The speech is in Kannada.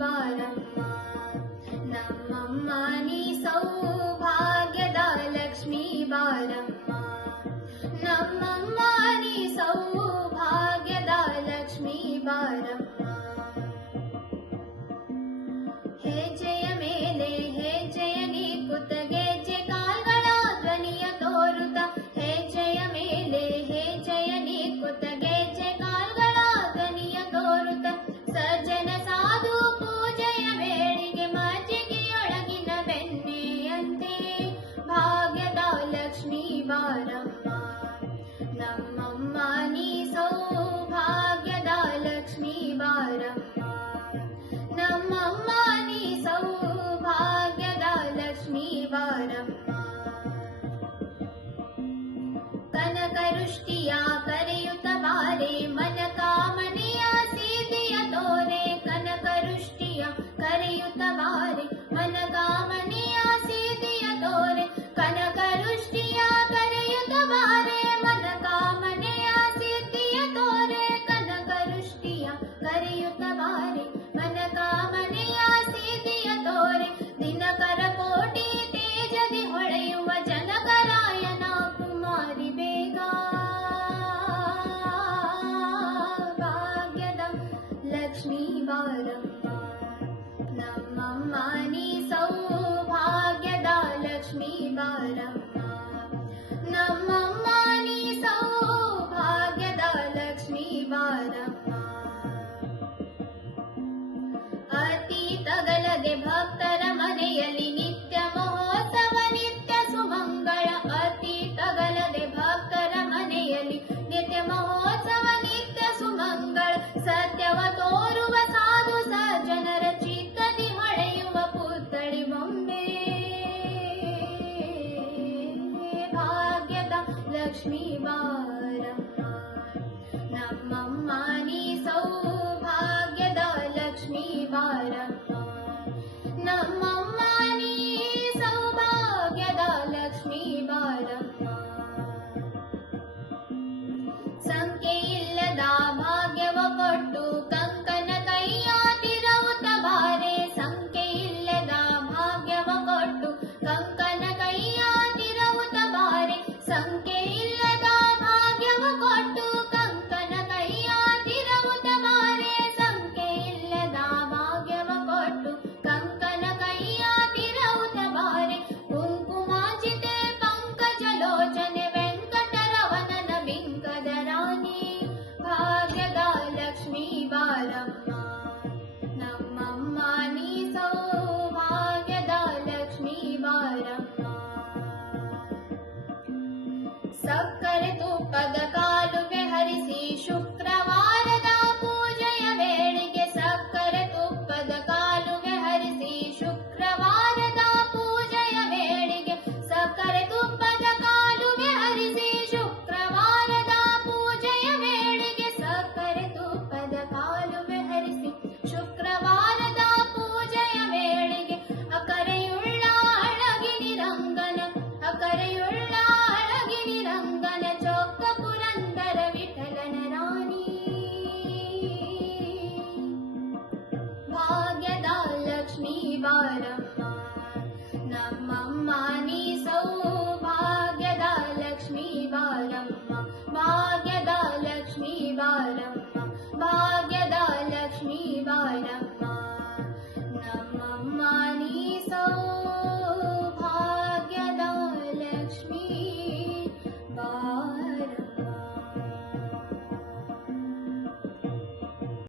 ಬಾರಮ್ಮ ನಮ್ಮಮ್ಮ ನೀ ಸೌಭಾಗ್ಯದ ಲಕ್ಷ್ಮೀ ಬಾರಮ್ಮ ನಮ್ಮಮ್ಮ ನೀ ಸೌಭಾಗ್ಯದ ಲಕ್ಷ್ಮೀ ಬಾರಮ್ಮ ಹೆಜ್ಜೆಯ ಮೇಲೆ ಹೆಜ್ಜೆಯ ನೀಕುತ್ತ ಗೆಜ್ಜೆ ಕಾಲ್ಗಳ ಧ್ವನಿಯ ತೋರುತ್ತ ಹೆಜ್ಜೆಯ ಮೇಲೆ ಹೆಜ್ಜೆಯ ನೀಕುತ್ತ ಗೆಜ್ಜೆ ಕಾಲ್ಗಳ ಧ್ವನಿಯ ತೋರುತ್ತ ಸಜ್ಜನ ಸಾಧು ಪೂಜೆಯ ವೇಳೆಗೆ ಮಜ್ಜಿಗೆಯೊಳಗಿನ ಬೆಣ್ಣೆಯಂತೆ ಭಾಗ್ಯದ ಲಕ್ಷ್ಮೀ ಬಾರಮ್ಮ ನಮ್ಮಮ್ಮ ನೀ ಸೌಭಾಗ್ಯದ ಲಕ್ಷ್ಮೀ ಬಾರಮ್ಮ ನಮ್ಮಮ್ಮ ನೀ ಸೌಭಾಗ್ಯದ ಲಕ್ಷ್ಮೀ ಬಾರಮ್ಮ ಕನಕವೃಷ್ಟಿಯ ಕರೆಯುತ್ತ ಬಾರೆ ಮನ ಕಾಮನೆಯ ಸಿದ್ಧಿಯ ತೋರೆ ಕನಕವೃಷ್ಟಿಯ ಕರೆಯುತ್ತ ಬಾರೆ ಮನ ಕಾಮನೆಯ ಸಿದ್ಧಿಯ ತೋರೆ ಕನಕವೃಷ್ಟಿಯ ಕರೆಯುತ್ತ ಬಾರೆ ಮನ ಕಾಮನೆಯ ಸಿದ್ಧಿಯ ತೋರೆ ಕನಕವೃಷ್ಟಿಯ ಕರೆಯುತ್ತ ಬಾರೆ ಮನ ಕಾಮನೆಯ ಸಿದ್ಧಿಯ ತೋರೆ ದಿನಕರ ಕೋಟಿ ತೇಜದಿ ಹೊಳೆಯುವ ಜನಕರಾಯನ ಕುಮಾರಿ ಬೇಗ ಭಾಗ್ಯದ ಲಕ್ಷ್ಮೀ ಬಾರಮ್ಮ ನಮ್ಮಮ್ಮ ನೀ ಸೌಭಾಗ್ಯದ ಲಕ್ಷ್ಮೀ ಬಾರಮ್ಮ ನಮ್ಮಮ್ಮ ನೀ ಸೌಭಾಗ್ಯದ ಲಕ್ಷ್ಮೀ ಬಾರಮ್ಮ ಅತಿ ತಗಲದೆ ಭಕ್ತರ ಮನೆಯಲ್ಲಿ ನಿತ್ಯ ಮಹೋತ್ಸವ ನಿತ್ಯ ಸುಮಂಗಳ ಅತಿ ತಗಲದೆ ಭಕ್ತರ ಮನೆಯಲ್ಲಿ ನಿತ್ಯ ಮಹೋತ್ಸವ ನಿತ್ಯ ಸುಮಂಗಳ ಸತ್ಯವ ತೋರುವ ಸಾಧು ಸಜ್ಜನರ ಚಿತ್ತದಿ ಹೊಳೆಯುವ ಪುತ್ಥಳಿ ಬೊಂಬೆ ಭಾಗ್ಯದ ಲಕ್ಷ್ಮೀ